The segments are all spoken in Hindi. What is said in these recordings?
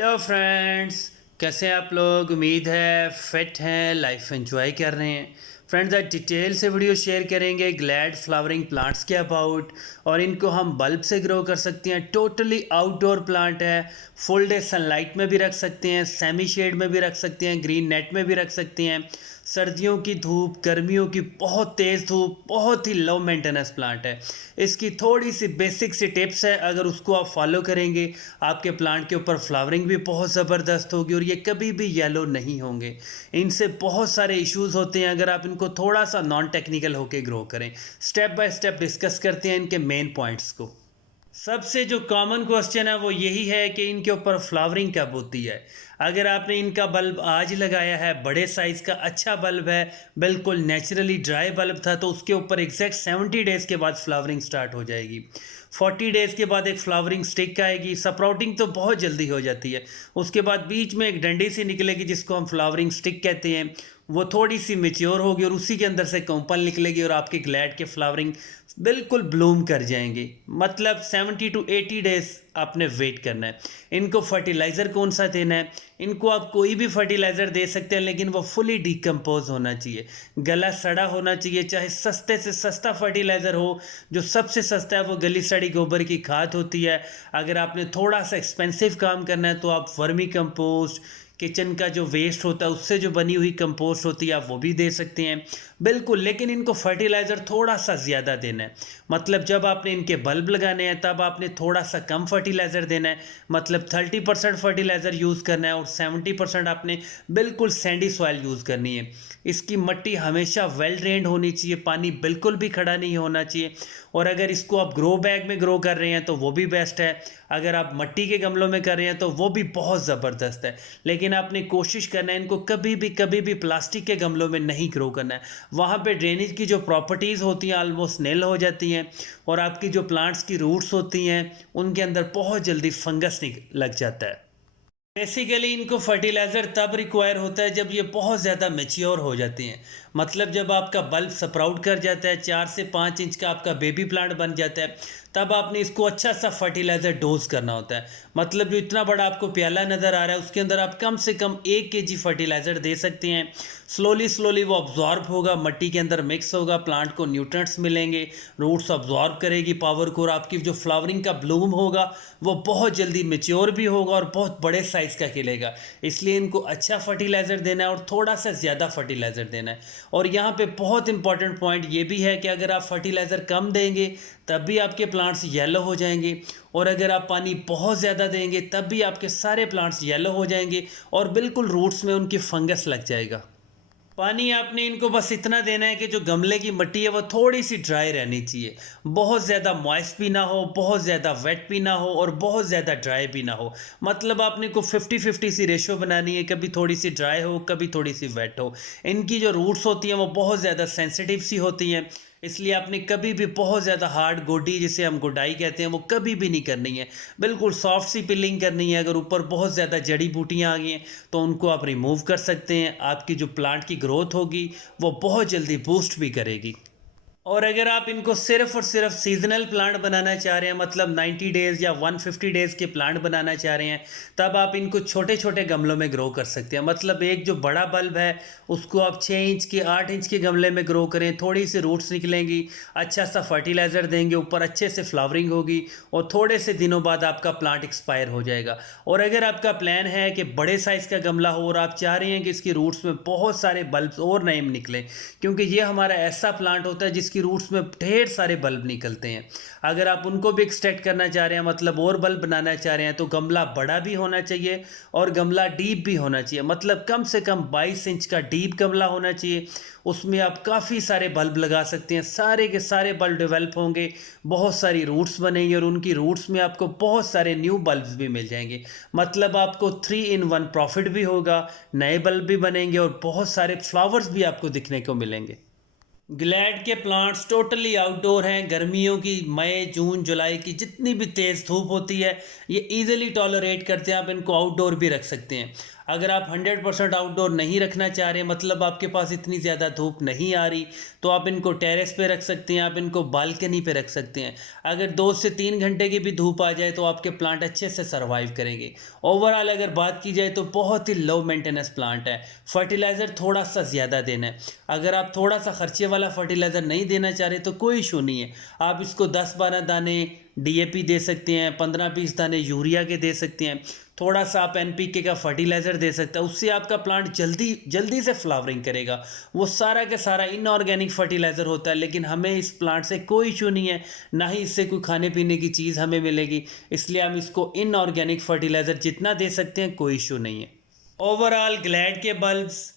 हेलो फ्रेंड्स, कैसे हैं आप लोग। उम्मीद है फिट हैं, लाइफ एंजॉय कर रहे हैं। फ्रेंड्स, आज डिटेल से वीडियो शेयर करेंगे ग्लैड फ्लावरिंग प्लांट्स के अबाउट, और इनको हम बल्ब से ग्रो कर सकते हैं। टोटली आउटडोर प्लांट है। फुल डे सनलाइट में भी रख सकते हैं, सेमी शेड में भी रख सकते हैं, ग्रीन नेट में भी रख सकते हैं। सर्दियों की धूप, गर्मियों की बहुत तेज़ धूप, बहुत ही लो मेंटेनेंस प्लांट है। इसकी थोड़ी सी बेसिक सी टिप्स है, अगर उसको आप फॉलो करेंगे आपके प्लांट के ऊपर फ्लावरिंग भी बहुत ज़बरदस्त होगी और ये कभी भी येलो नहीं होंगे। इनसे बहुत सारे इश्यूज होते हैं अगर आप इनको थोड़ा सा नॉन टेक्निकल होके ग्रो करें। स्टेप बाय स्टेप डिस्कस करते हैं इनके मेन पॉइंट्स को। सबसे जो कॉमन क्वेश्चन है वो यही है कि इनके ऊपर फ्लावरिंग कब होती है। अगर आपने इनका बल्ब आज लगाया है, बड़े साइज़ का अच्छा बल्ब है, बिल्कुल नेचुरली ड्राई बल्ब था, तो उसके ऊपर एग्जैक्ट 70 डेज़ के बाद फ्लावरिंग स्टार्ट हो जाएगी। 40 डेज़ के बाद एक फ्लावरिंग स्टिक आएगी। स्प्राउटिंग तो बहुत जल्दी हो जाती है। उसके बाद बीच में एक डंडी सी निकलेगी जिसको हम फ्लावरिंग स्टिक कहते हैं। वो थोड़ी सी मेच्योर होगी और उसी के अंदर से कॉम्पल निकलेगी और आपके ग्लैड के फ्लावरिंग बिल्कुल ब्लूम कर जाएंगे। मतलब 70 टू 80 डेज आपने वेट करना है। इनको फर्टिलाइज़र कौन सा देना है, इनको आप कोई भी फर्टिलाइज़र दे सकते हैं, लेकिन वो फुली डिकम्पोज होना चाहिए, गला सड़ा होना चाहिए। चाहे सस्ते से सस्ता फर्टिलाइज़र हो, जो सबसे सस्ता है वो गली सड़ी गोबर की खाद होती है। अगर आपने थोड़ा सा एक्सपेंसिव काम करना है तो आप वर्मी कंपोस्ट, किचन का जो वेस्ट होता है उससे जो बनी हुई कंपोस्ट होती है आप वो भी दे सकते हैं बिल्कुल। लेकिन इनको फर्टिलाइज़र थोड़ा सा ज़्यादा देना है। मतलब जब आपने इनके बल्ब लगाने हैं तब आपने थोड़ा सा कम फर्टिलाइज़र देना है। मतलब 30% फर्टिलाइज़र यूज़ करना है और 70% आपने बिल्कुल सैंडी सॉइल यूज़ करनी है। इसकी मिट्टी हमेशा वेल ड्रेन्ड होनी चाहिए, पानी बिल्कुल भी खड़ा नहीं होना चाहिए। और अगर इसको आप ग्रो बैग में ग्रो कर रहे हैं तो वो भी बेस्ट है। अगर आप मिट्टी के गमलों में कर रहे हैं तो वो भी बहुत ज़बरदस्त है। लेकिन आपने कोशिश करना है इनको कभी भी प्लास्टिक के गमलों में नहीं ग्रो करना है। वहाँ पे ड्रेनेज की जो प्रॉपर्टीज़ होती हैं ऑलमोस्ट नील हो जाती हैं, और आपकी जो प्लांट्स की रूट्स होती हैं उनके अंदर बहुत जल्दी फंगस लग जाता है। बेसिकली इनको फर्टिलाइज़र तब रिक्वायर होता है जब ये बहुत ज़्यादा मेच्योर हो जाती हैं। मतलब जब आपका बल्ब स्प्राउट कर जाता है, 4 से 5 इंच का आपका बेबी प्लांट बन जाता है, तब आपने इसको अच्छा सा फर्टिलाइज़र डोज करना होता है। मतलब जो इतना बड़ा आपको प्याला नज़र आ रहा है उसके अंदर आप कम से कम 1 केजी फर्टिलाइज़र दे सकते हैं। स्लोली वो अब्जॉर्ब होगा, मिट्टी के अंदर मिक्स होगा, प्लांट को न्यूट्रिएंट्स मिलेंगे, रूट्स अब्जॉर्ब करेगी पावर को, और आपकी जो फ्लावरिंग का ब्लूम होगा वो बहुत जल्दी मेच्योर भी होगा और बहुत बड़े साइज़ का खिलेगा। इसलिए इनको अच्छा फर्टिलाइज़र देना है और थोड़ा सा ज़्यादा फर्टिलाइज़र देना है। और यहाँ पे बहुत इंपॉर्टेंट पॉइंट ये भी है कि अगर आप फर्टिलाइज़र कम देंगे तब भी आपके प्लांट्स येलो हो जाएंगे, और अगर आप पानी बहुत ज़्यादा देंगे तब भी आपके सारे प्लांट्स येलो हो जाएंगे और बिल्कुल रूट्स में उनकी फंगस लग जाएगा। पानी आपने इनको बस इतना देना है कि जो गमले की मिट्टी है वो थोड़ी सी ड्राई रहनी चाहिए। बहुत ज़्यादा मॉइस्ट भी ना हो, बहुत ज़्यादा वेट भी ना हो, और बहुत ज़्यादा ड्राई भी ना हो। मतलब आपने को 50-50 सी रेशो बनानी है, कभी थोड़ी सी ड्राई हो, कभी थोड़ी सी वेट हो। इनकी जो रूट्स होती हैं वो बहुत ज़्यादा सेंसिटिव सी होती हैं, इसलिए आपने कभी भी बहुत ज़्यादा हार्ड गोडी, जिसे हम गोडाई कहते हैं, वो कभी भी नहीं करनी है। बिल्कुल सॉफ्ट सी पिलिंग करनी है। अगर ऊपर बहुत ज़्यादा जड़ी बूटियाँ आ गई हैं तो उनको आप रिमूव कर सकते हैं। आपकी जो प्लांट की ग्रोथ होगी वो बहुत जल्दी बूस्ट भी करेगी। और अगर आप इनको सिर्फ और सिर्फ सीजनल प्लांट बनाना चाह रहे हैं, मतलब 90 डेज़ या 150 डेज़ के प्लांट बनाना चाह रहे हैं, तब आप इनको छोटे छोटे गमलों में ग्रो कर सकते हैं। मतलब एक जो बड़ा बल्ब है उसको आप 6 इंच के, 8 इंच के गमले में ग्रो करें, थोड़ी सी रूट्स निकलेंगी, अच्छा सा फर्टिलाइज़र देंगे, ऊपर अच्छे से फ्लावरिंग होगी, और थोड़े से दिनों बाद आपका प्लांट एक्सपायर हो जाएगा। और अगर आपका प्लान है कि बड़े साइज़ का गमला हो और आप चाह रहे हैं कि इसकी रूट्स में बहुत सारे बल्ब और नए निकलें, क्योंकि ये हमारा ऐसा प्लांट होता है जिसकी रूट्स में ढेर सारे बल्ब निकलते हैं, अगर आप उनको भी एक्सट्रैक्ट करना चाह रहे हैं, मतलब और बल्ब बनाना चाह रहे हैं, तो गमला बड़ा भी होना चाहिए और गमला डीप भी होना चाहिए। मतलब कम से कम 22 इंच का डीप गमला होना चाहिए। उसमें आप काफ़ी सारे बल्ब लगा सकते हैं, सारे के सारे बल्ब डेवलप होंगे, बहुत सारी रूट्स बनेंगी और उनकी रूट्स में आपको बहुत सारे न्यू बल्ब्स भी मिल जाएंगे। मतलब आपको 3 in 1 प्रॉफिट भी होगा, नए बल्ब भी बनेंगे और बहुत सारे फ्लावर्स भी आपको दिखने को मिलेंगे। ग्लैड के प्लांट्स टोटली आउटडोर हैं। गर्मियों की, मई जून जुलाई की जितनी भी तेज़ धूप होती है ये इजीली टॉलरेट करते हैं। आप इनको आउटडोर भी रख सकते हैं। अगर आप 100% आउटडोर नहीं रखना चाह रहे, मतलब आपके पास इतनी ज़्यादा धूप नहीं आ रही, तो आप इनको टेरेस पे रख सकते हैं, आप इनको बालकनी पे रख सकते हैं। अगर 2 से 3 घंटे की भी धूप आ जाए तो आपके प्लांट अच्छे से सर्वाइव करेंगे। ओवरऑल अगर बात की जाए तो बहुत ही लो मेंटेनेंस प्लांट है। फर्टिलाइज़र थोड़ा सा ज़्यादा देना है। अगर आप थोड़ा सा खर्चे वाला फर्टिलाइज़र नहीं देना चाह रहे तो कोई इशू नहीं है, आप इसको 10-12 दाने डीएपी दे सकते हैं, 15-20 दाने यूरिया के दे सकते हैं, थोड़ा सा आप एनपीके का फर्टिलाइज़र दे सकते हैं। उससे आपका प्लांट जल्दी जल्दी से फ्लावरिंग करेगा। वो सारा का सारा इनऑर्गेनिक फर्टिलाइज़र होता है, लेकिन हमें इस प्लांट से कोई इशू नहीं है, ना ही इससे कोई खाने पीने की चीज़ हमें मिलेगी, इसलिए हम इसको इनऑर्गेनिक फर्टिलाइज़र जितना दे सकते हैं कोई इशू नहीं है। ओवरऑल ग्लैड के बल्ब्स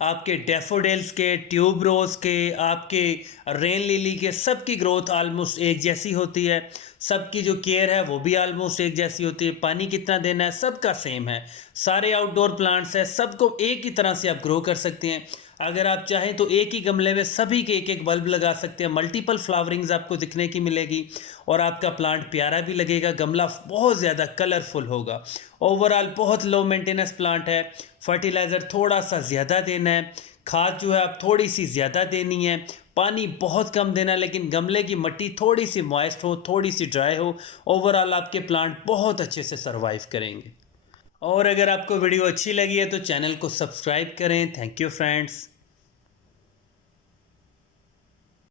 आपके डैफोडिल्स के, ट्यूबरोज के, आपके रेन लिली के, सबकी ग्रोथ आलमोस्ट एक जैसी होती है। सबकी जो केयर है वो भी आलमोस्ट एक जैसी होती है। पानी कितना देना है सबका सेम है। सारे आउटडोर प्लांट्स हैं, सबको एक ही तरह से आप ग्रो कर सकते हैं। अगर आप चाहें तो एक ही गमले में सभी के एक एक बल्ब लगा सकते हैं। मल्टीपल फ्लावरिंग्स आपको दिखने की मिलेगी और आपका प्लांट प्यारा भी लगेगा, गमला बहुत ज़्यादा कलरफुल होगा। ओवरऑल बहुत लो मेंटेनेंस प्लांट है। फर्टिलाइज़र थोड़ा सा ज़्यादा देना है, खाद जो है आप थोड़ी सी ज़्यादा देनी है, पानी बहुत कम देना है, लेकिन गमले की मिट्टी थोड़ी सी मॉइस्ट हो, थोड़ी सी ड्राई हो। ओवरऑल आपके प्लांट बहुत अच्छे से सर्वाइव करेंगे। और अगर आपको वीडियो अच्छी लगी है तो चैनल को सब्सक्राइब करें। Thank you friends.